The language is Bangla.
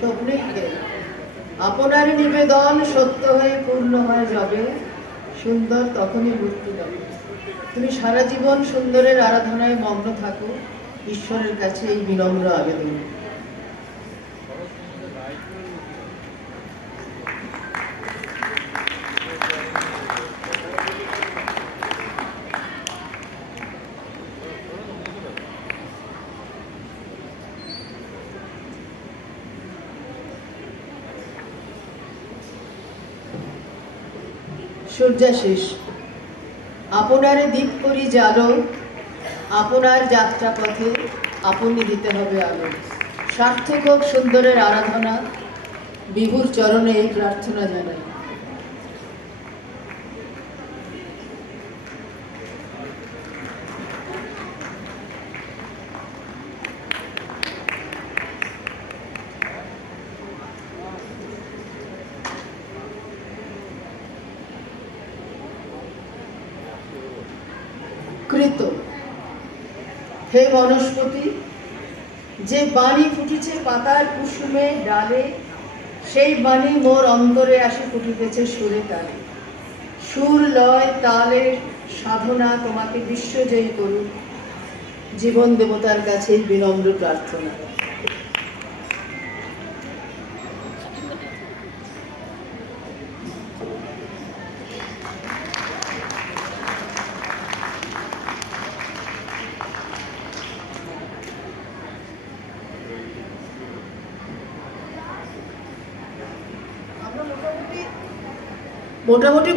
স্বপ্নেই খেল। আপনারই নিবেদন সত্য হয়ে পূর্ণ হয় যবে, সুন্দর তখনই মূর্তি হবে। তুমি সারা জীবন সুন্দরের আরাধনায় মগ্ন থাকো, ঈশ্বরের কাছে এই বিনম্র আবেদন। সূর্যাশিস। আপনারে দীপ করি জালো, আপনার যাত্রা পথে আপনি দিতে হবে আলো। সার্থক হোক সুন্দরের আরাধনা, বিভুর চরণে এই প্রার্থনা জানাই। কৃত। হে বনস্পতি, যে বাণী ফুটিছে পাতার কুসুমে ডালে, সেই বাণী মোর অন্তরে আসে ফুটিতেছে সুরে তালে। সুর লয় তালে সাধনা তোমাকে বিশ্বজয়ী করুক, জীবন দেবতার কাছে বিনম্র প্রার্থনা। মোটামুটি